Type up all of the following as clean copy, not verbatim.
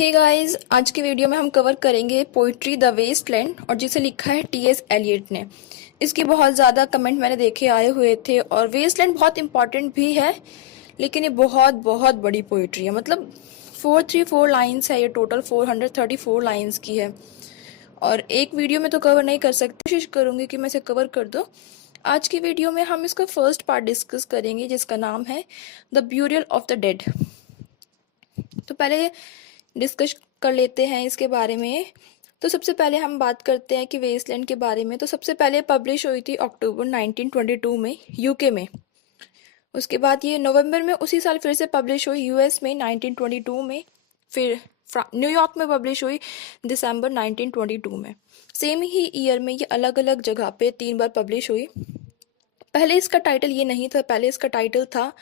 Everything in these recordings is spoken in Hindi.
हे गाइस, आज की वीडियो में हम कवर करेंगे पोइट्री द वेस्टलैंड और जिसे लिखा है टीएस एलियट ने। इसकी बहुत ज़्यादा कमेंट मैंने देखे आए हुए थे और वेस्टलैंड बहुत इंपॉर्टेंट भी है, लेकिन ये बहुत बहुत बड़ी पोइट्री है। मतलब 434 लाइन्स है, ये टोटल 434 लाइन्स की है और एक वीडियो में तो कवर नहीं कर सकती, कोशिश करूँगी कि मैं इसे कवर कर दूँ। आज की वीडियो में हम इसका फर्स्ट पार्ट डिस्कस करेंगे जिसका नाम है the burial of the dead. तो पहले डिस्कस कर लेते हैं इसके बारे में। तो सबसे पहले हम बात करते हैं कि वेस्टलैंड के बारे में। तो सबसे पहले पब्लिश हुई थी अक्टूबर 1922 में यूके में। उसके बाद ये नवंबर में उसी साल फिर से पब्लिश हुई यूएस में 1922 में। फिर न्यूयॉर्क में पब्लिश हुई दिसंबर 1922 में। सेम ही ईयर में ये अलग अलग जगह पे 3 बार पब्लिश हुई। पहले इसका टाइटल ये नहीं था, पहले इसका टाइटल था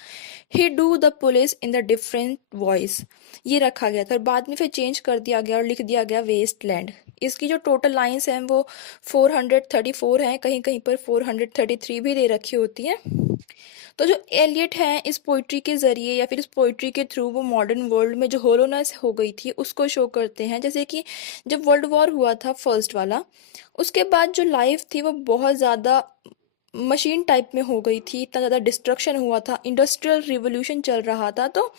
ही do the police in the different voice, ये रखा गया था और बाद में फिर चेंज कर दिया गया और लिख दिया गया वेस्टलैंड। इसकी जो टोटल लाइंस हैं वो 434 हैं, कहीं कहीं पर 433 भी दे रखी होती हैं। तो जो एलियट हैं इस पोइट्री के ज़रिए या फिर इस पोइट्री के थ्रू वो मॉडर्न वर्ल्ड में जो होलोनेस हो गई थी उसको शो करते हैं। जैसे कि जब वर्ल्ड वॉर हुआ था फर्स्ट वाला, उसके बाद जो लाइफ थी वो बहुत ज़्यादा मशीन टाइप में हो गई थी, इतना ज़्यादा डिस्ट्रक्शन हुआ था, इंडस्ट्रियल रिवोल्यूशन चल रहा था, तो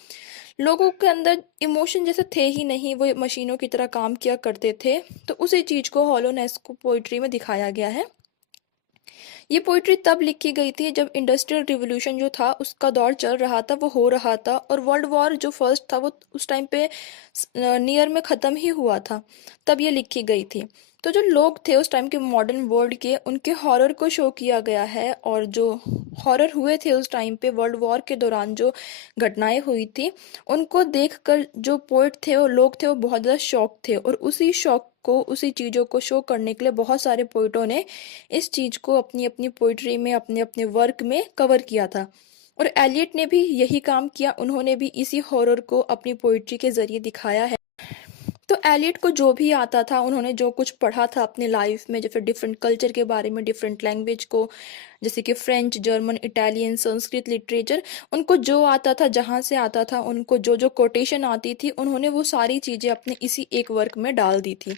लोगों के अंदर इमोशन जैसे थे ही नहीं, वो मशीनों की तरह काम किया करते थे। तो उसी चीज़ को हॉलोनेस को पोइट्री में दिखाया गया है। ये पोइट्री तब लिखी गई थी जब इंडस्ट्रियल रिवोल्यूशन जो था उसका दौर चल रहा था, वो हो रहा था, और वर्ल्ड वॉर जो फर्स्ट था वो उस टाइम पे नियर में ख़त्म ही हुआ था, तब ये लिखी गई थी। तो जो लोग थे उस टाइम के मॉडर्न वर्ल्ड के, उनके हॉरर को शो किया गया है, और जो हॉरर हुए थे उस टाइम पे वर्ल्ड वॉर के दौरान जो घटनाएं हुई थी उनको देखकर जो पोइट थे और लोग थे वो बहुत ज़्यादा शॉक थे, और उसी शॉक को, उसी चीज़ों को शो करने के लिए बहुत सारे पोइटों ने इस चीज़ को अपनी अपनी पोइट्री में, अपने अपने वर्क में कवर किया था। और एलियट ने भी यही काम किया, उन्होंने भी इसी हॉरर को अपनी पोइट्री के ज़रिए दिखाया है। तो एलियट को जो भी आता था, उन्होंने जो कुछ पढ़ा था अपने लाइफ में, जैसे डिफरेंट कल्चर के बारे में, डिफरेंट लैंग्वेज को, जैसे कि French, German, Italian, Sanskrit, literature, उनको जो आता था, जहाँ से आता था, उनको जो जो कोटेशन आती थी, उन्होंने वो सारी चीज़ें अपने इसी एक वर्क में डाल दी थी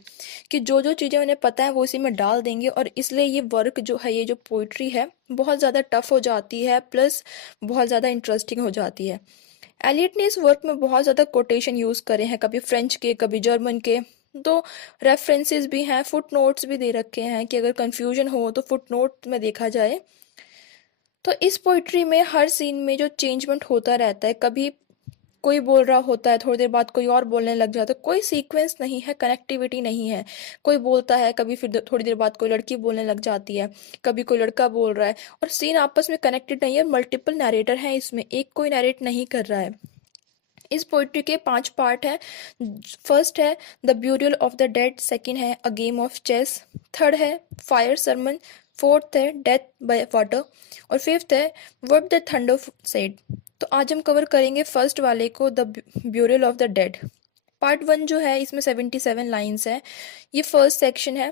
कि जो जो चीज़ें उन्हें पता है वो इसी में डाल देंगे। और इसलिए ये वर्क जो है, ये जो पोइट्री है, बहुत ज़्यादा टफ हो जाती है, प्लस बहुत ज़्यादा इंटरेस्टिंग हो जाती है। एलियट ने इस वर्क में बहुत ज़्यादा कोटेशन यूज़ करे हैं, कभी फ्रेंच के, कभी जर्मन के। तो रेफरेंसेस भी हैं, फुट नोट्स भी दे रखे हैं कि अगर कंफ्यूजन हो तो फुट नोट में देखा जाए। तो इस पोइट्री में हर सीन में जो चेंजमेंट होता रहता है, कभी कोई बोल रहा होता है, थोड़ी देर बाद कोई और बोलने लग जाता है, कोई सीक्वेंस नहीं है, कनेक्टिविटी नहीं है। कोई बोलता है, कभी फिर थोड़ी देर बाद कोई लड़की बोलने लग जाती है, कभी कोई लड़का बोल रहा है, और सीन आपस में कनेक्टेड नहीं है। मल्टीपल नरेटर हैं इसमें, एक कोई नरेट नहीं कर रहा है। इस पोइट्री के 5 पार्ट हैं। फर्स्ट है the burial of the dead, second है a game of chess, third है फायर सरमन, फोर्थ है डेथ बाय वाटर, और फिफ्थ है व्हाट द थंडर सेड। तो आज हम कवर करेंगे फर्स्ट वाले को, the burial of the dead. Part 1 जो है, इसमें 77 लाइन्स हैं। ये फर्स्ट सेक्शन है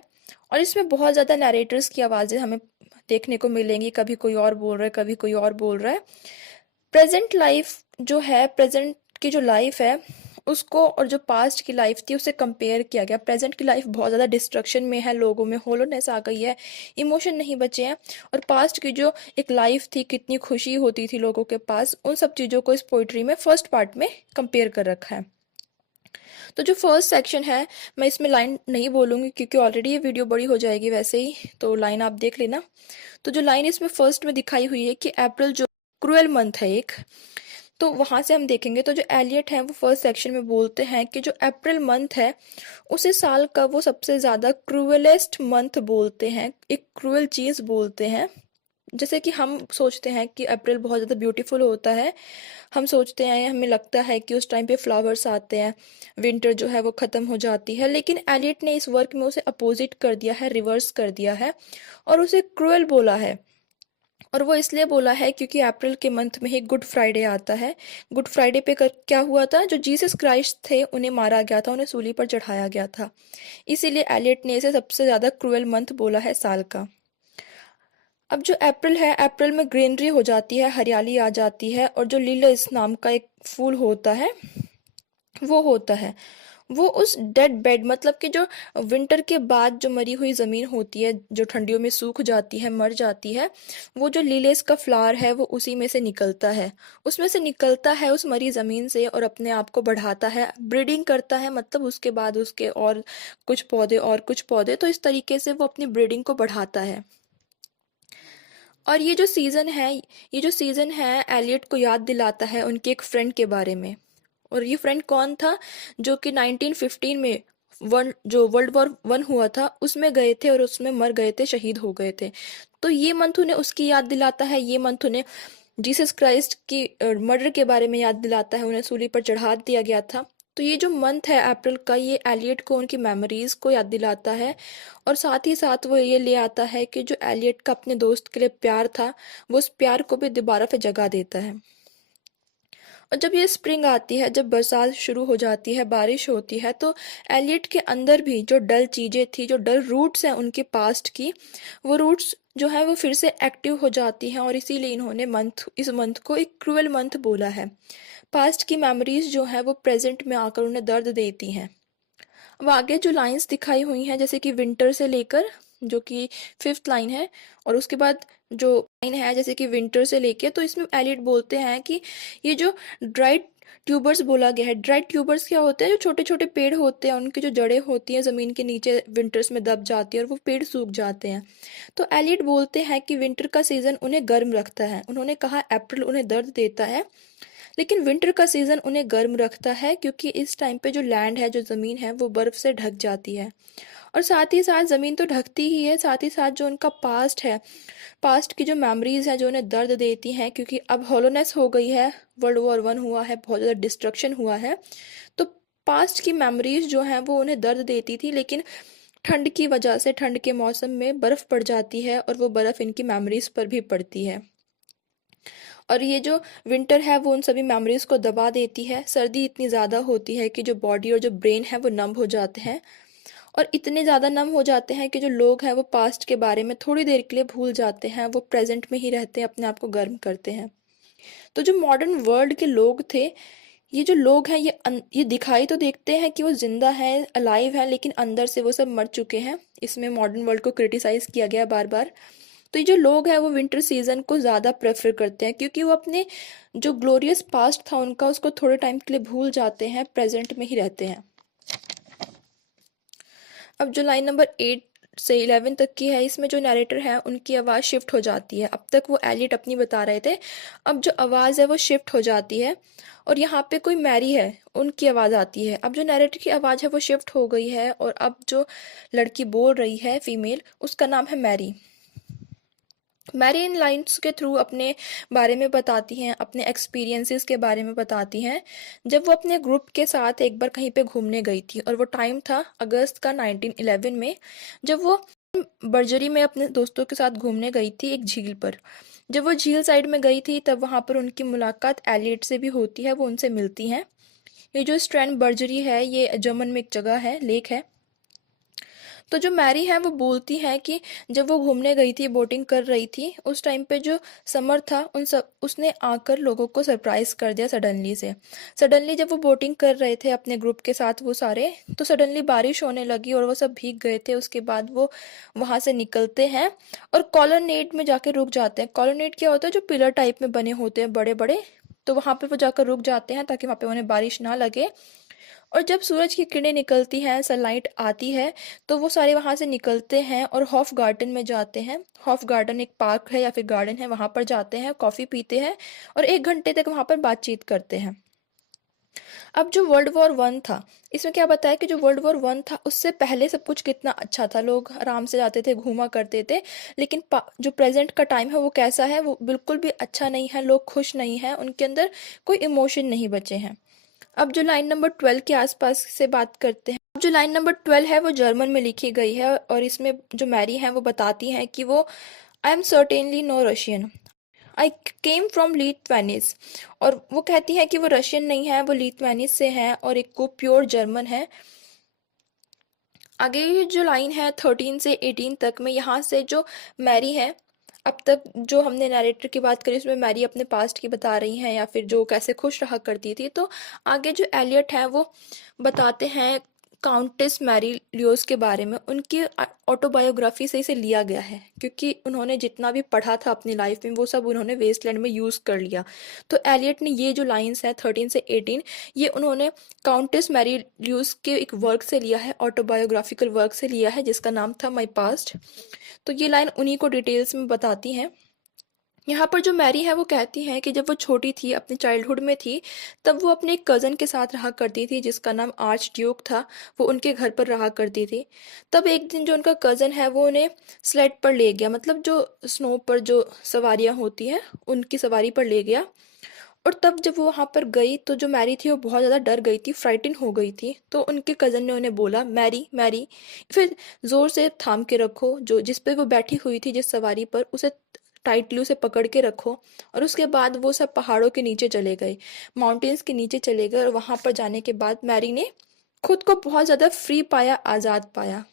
और इसमें बहुत ज़्यादा नरेटर्स की आवाज़ें हमें देखने को मिलेंगी, कभी कोई और बोल रहा है, कभी कोई और बोल रहा है। प्रेजेंट लाइफ जो है, प्रेजेंट की जो लाइफ है उसको और जो पास्ट की लाइफ थी उसे कंपेयर किया गया। प्रेजेंट की लाइफ बहुत ज़्यादा डिस्ट्रक्शन में है, लोगों में होलोनेस आ गई है, इमोशन नहीं बचे हैं, और पास्ट की जो एक लाइफ थी, कितनी खुशी होती थी लोगों के पास, उन सब चीज़ों को इस पोइट्री में फर्स्ट पार्ट में कंपेयर कर रखा है। तो जो फर्स्ट सेक्शन है, मैं इसमें लाइन नहीं बोलूँगी क्योंकि ऑलरेडी ये वीडियो बड़ी हो जाएगी वैसे ही, तो लाइन आप देख लेना। तो जो लाइन इसमें फर्स्ट में दिखाई हुई है कि अप्रैल जो क्रूएल मंथ है एक, तो वहाँ से हम देखेंगे तो जो एलियट हैं वो फर्स्ट सेक्शन में बोलते हैं कि जो अप्रैल मंथ है उसे साल का वो सबसे ज़्यादा क्रूएलेस्ट मंथ बोलते हैं, एक क्रूएल चीज़ बोलते हैं। जैसे कि हम सोचते हैं कि अप्रैल बहुत ज़्यादा ब्यूटीफुल होता है, हम सोचते हैं, हमें लगता है कि उस टाइम पे फ्लावर्स आते हैं, विंटर जो है वो ख़त्म हो जाती है, लेकिन एलियट ने इस वर्क में उसे अपोजिट कर दिया है, रिवर्स कर दिया है और उसे क्रूएल बोला है। और वो इसलिए बोला है क्योंकि अप्रैल के मंथ में ही गुड फ्राइडे आता है। गुड फ्राइडे पे क्या हुआ था, जो जीसस क्राइस्ट थे उन्हें मारा गया था, उन्हें सूली पर चढ़ाया गया था, इसीलिए एलियट ने इसे सबसे ज़्यादा क्रूएल मंथ बोला है साल का। अब जो अप्रैल है, अप्रैल में ग्रीनरी हो जाती है, हरियाली आ जाती है, और जो लिलस नाम का एक फूल होता है वो होता है, वो उस डेड बेड मतलब कि जो विंटर के बाद जो मरी हुई ज़मीन होती है, जो ठंडियों में सूख जाती है, मर जाती है, वो जो लिलीज का फ्लावर है वो उसी में से निकलता है। उसमें से निकलता है उस मरी ज़मीन से और अपने आप को बढ़ाता है, ब्रीडिंग करता है, मतलब उसके बाद उसके और कुछ पौधे, तो इस तरीके से वो अपनी ब्रीडिंग को बढ़ाता है। और ये जो सीज़न है एलियट को याद दिलाता है उनके एक फ्रेंड के बारे में। और ये फ्रेंड कौन था? जो कि 1915 में वर्ल्ड वॉर वन हुआ था उसमें गए थे और उसमें मर गए थे, शहीद हो गए थे। तो ये मंथ उन्हें उसकी याद दिलाता है, ये मंथ उन्हें जीसस क्राइस्ट की मर्डर के बारे में याद दिलाता है, उन्हें सूली पर चढ़ा दिया गया था। तो ये जो मंथ है अप्रैल का, ये एलियट को उनकी मेमोरीज को याद दिलाता है। और साथ ही साथ वो ये ले आता है कि जो एलियट का अपने दोस्त के लिए प्यार था, वो उस प्यार को भी दोबारा से जगा देता है। और जब ये स्प्रिंग आती है, जब बरसात शुरू हो जाती है, बारिश होती है, तो एलियट के अंदर भी जो डल चीज़ें थी, जो डल रूट्स हैं उनके पास्ट की, वो रूट्स जो है वो फिर से एक्टिव हो जाती हैं। और इसीलिए इन्होंने इस मंथ को एक क्रूअल मंथ बोला है। पास्ट की मेमोरीज जो है वो प्रेजेंट में आकर उन्हें दर्द देती हैं। अब आगे जो लाइंस दिखाई हुई हैं, जैसे कि विंटर से लेकर, जो कि फिफ्थ लाइन है, और उसके बाद जो लाइन है जैसे कि विंटर से लेके, तो इसमें एलियट बोलते हैं कि ये जो ड्राइड ट्यूबर्स बोला गया है। ड्राइड ट्यूबर्स क्या होते हैं? जो छोटे छोटे पेड़ होते हैं, उनकी जो जड़ें होती हैं ज़मीन के नीचे विंटर्स में दब जाती है और वो पेड़ सूख जाते हैं। तो एलियट बोलते हैं कि विंटर का सीज़न उन्हें गर्म रखता है। उन्होंने कहा अप्रैल उन्हें दर्द देता है, लेकिन विंटर का सीज़न उन्हें गर्म रखता है, क्योंकि इस टाइम पे जो लैंड है, जो ज़मीन है, वो बर्फ़ से ढक जाती है। और साथ ही साथ ज़मीन तो ढकती ही है, साथ ही साथ जो उनका पास्ट है, पास्ट की जो मेमोरीज़ हैं जो उन्हें दर्द देती हैं, क्योंकि अब हॉलोनेस हो गई है, वर्ल्ड वॉर वन हुआ है, बहुत ज़्यादा डिस्ट्रक्शन हुआ है। तो पास्ट की मेमोरीज़ जो हैं वो उन्हें दर्द देती थी, लेकिन ठंड की वजह से, ठंड के मौसम में बर्फ़ पड़ जाती है और वो बर्फ़ इनकी मेमोरीज़ पर भी पड़ती है। और ये जो विंटर है वो उन सभी मेमोरीज को दबा देती है। सर्दी इतनी ज़्यादा होती है कि जो बॉडी और जो ब्रेन है वो नम हो जाते हैं, और इतने ज़्यादा नम हो जाते हैं कि जो लोग हैं वो पास्ट के बारे में थोड़ी देर के लिए भूल जाते हैं, वो प्रेजेंट में ही रहते हैं, अपने आप को गर्म करते हैं। तो जो मॉडर्न वर्ल्ड के लोग थे, ये जो लोग हैं, ये दिखाई तो देखते हैं कि वो जिंदा है, अलाइव है, लेकिन अंदर से वो सब मर चुके हैं। इसमें मॉडर्न वर्ल्ड को क्रिटिसाइज किया गया बार बार। तो ये जो लोग हैं वो विंटर सीजन को ज़्यादा प्रेफर करते हैं, क्योंकि वो अपने जो ग्लोरियस पास्ट था उनका, उसको थोड़े टाइम के लिए भूल जाते हैं, प्रेजेंट में ही रहते हैं। अब जो लाइन नंबर 8 से 11 तक की है, इसमें जो नरेटर है उनकी आवाज़ शिफ्ट हो जाती है। अब तक वो एलियट अपनी बता रहे थे, अब जो आवाज़ है वो शिफ्ट हो जाती है, और यहाँ पे कोई मैरी है, उनकी आवाज़ आती है। अब जो नरेटर की आवाज़ है वो शिफ्ट हो गई है, और अब जो लड़की बोल रही है, फीमेल, उसका नाम है मैरी। मैरी इन लाइन्स के थ्रू अपने बारे में बताती हैं, अपने एक्सपीरियंसेस के बारे में बताती हैं। जब वो अपने ग्रुप के साथ एक बार कहीं पे घूमने गई थी, और वो टाइम था अगस्त का 1911 में, जब वो बर्जरी में अपने दोस्तों के साथ घूमने गई थी एक झील पर। जब वो झील साइड में गई थी, तब वहाँ पर उनकी मुलाकात एलियट से भी होती है, वो उनसे मिलती हैं। ये जो स्ट्रैंड बर्जरी है, ये जर्मन में एक जगह है, लेक है। तो जो मैरी है वो बोलती है कि जब वो घूमने गई थी, बोटिंग कर रही थी, उस टाइम पे जो समर था, उन सब उसने आकर लोगों को सरप्राइज कर दिया सडनली से। सडनली जब वो बोटिंग कर रहे थे अपने ग्रुप के साथ वो सारे, तो सडनली बारिश होने लगी और वो सब भीग गए थे। उसके बाद वो वहाँ से निकलते हैं और कॉलोनेड में जाके रुक जाते हैं। कॉलोनेड क्या होता है? जो पिलर टाइप में बने होते हैं बड़े बड़े, तो वहाँ पे वो जाकर रुक जाते हैं ताकि वहाँ पे उन्हें बारिश ना लगे। और जब सूरज की किरणें निकलती हैं, सनलाइट आती है, तो वो सारे वहाँ से निकलते हैं और हॉफ गार्डन में जाते हैं। हॉफ गार्डन एक पार्क है या फिर गार्डन है, वहाँ पर जाते हैं, कॉफ़ी पीते हैं और 1 घंटे तक वहाँ पर बातचीत करते हैं। अब जो वर्ल्ड वॉर वन था, इसमें क्या बताया कि जो वर्ल्ड वॉर वन था उससे पहले सब कुछ कितना अच्छा था, लोग आराम से जाते थे, घूमा करते थे। लेकिन जो प्रेजेंट का टाइम है वो कैसा है? वो बिल्कुल भी अच्छा नहीं है, लोग खुश नहीं हैं, उनके अंदर कोई इमोशन नहीं बचे हैं। अब जो लाइन नंबर 12 के आसपास से बात करते हैं। अब जो लाइन नंबर 12 है वो जर्मन में लिखी गई है, और इसमें जो मैरी हैं वो बताती हैं कि वो I am certainly no Russian, I came from Lithuania. और वो कहती है कि वो रशियन नहीं है, वो लिथुआनिस से है और एक को प्योर जर्मन है। आगे जो लाइन है 13 से 18 तक में, यहाँ से जो मैरी है अब तक जो हमने नैरेटर की बात करी उसमें मैरी अपने पास्ट की बता रही हैं या फिर जो कैसे खुश रहा करती थी, तो आगे जो एलियट है वो बताते हैं काउंटेस मैरी लियोस के बारे में। उनकी ऑटोबायोग्राफी से इसे लिया गया है क्योंकि उन्होंने जितना भी पढ़ा था अपनी लाइफ में वो सब उन्होंने वेस्टलैंड में यूज़ कर लिया। तो एलियट ने ये जो लाइंस हैं 13 से 18, ये उन्होंने काउंटेस मैरी लियोस के एक वर्क से लिया है, ऑटोबायोग्राफिकल वर्क से लिया है जिसका नाम था माई पास्ट। तो ये लाइन उन्हीं को डिटेल्स में बताती हैं। यहाँ पर जो मैरी है वो कहती हैं कि जब वो छोटी थी, अपने चाइल्डहुड में थी, तब वो अपने एक कज़न के साथ रहा करती थी जिसका नाम आर्च ड्यूक था। वो उनके घर पर रहा करती थी। तब एक दिन जो उनका कज़न है वो उन्हें स्लेड पर ले गया, मतलब जो स्नो पर जो सवारियाँ होती हैं उनकी सवारी पर ले गया। और तब जब वो वहाँ पर गई तो जो मैरी थी वो बहुत ज़्यादा डर गई थी, फ्राइटन हो गई थी। तो उनके कज़न ने उन्हें बोला, मैरी मैरी, फिर ज़ोर से थाम के रखो, जो जिस पे वो बैठी हुई थी जिस सवारी पर, उसे टाइटली उसे पकड़ के रखो। और उसके बाद वो सब पहाड़ों के नीचे चले गए, माउंटेन्स के नीचे चले गए। और वहाँ पर जाने के बाद मैरी ने खुद को बहुत ज़्यादा फ्री पाया, आज़ाद पाया।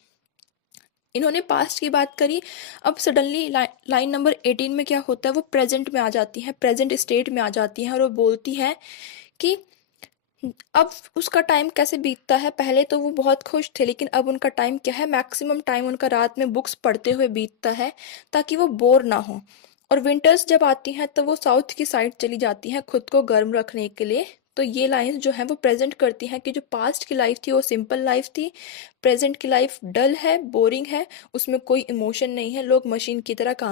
इन्होंने पास्ट की बात करी। अब सडनली लाइन नंबर 18 में क्या होता है, वो प्रेजेंट में आ जाती हैं, प्रेजेंट स्टेट में आ जाती हैं और वो बोलती हैं कि अब उसका टाइम कैसे बीतता है। पहले तो वो बहुत खुश थे लेकिन अब उनका टाइम क्या है, मैक्सिमम टाइम उनका रात में बुक्स पढ़ते हुए बीतता है ताकि वो बोर ना हो। और विंटर्स जब आती हैं तो वो साउथ की साइड चली जाती हैं खुद को गर्म रखने के लिए। तो ये लाइंस जो हैं वो प्रेजेंट करती हैं कि जो पास्ट की लाइफ थी वो सिंपल लाइफ थी, प्रेजेंट की लाइफ डल है, बोरिंग है, उसमें कोई इमोशन नहीं है, लोग मशीन की तरह काम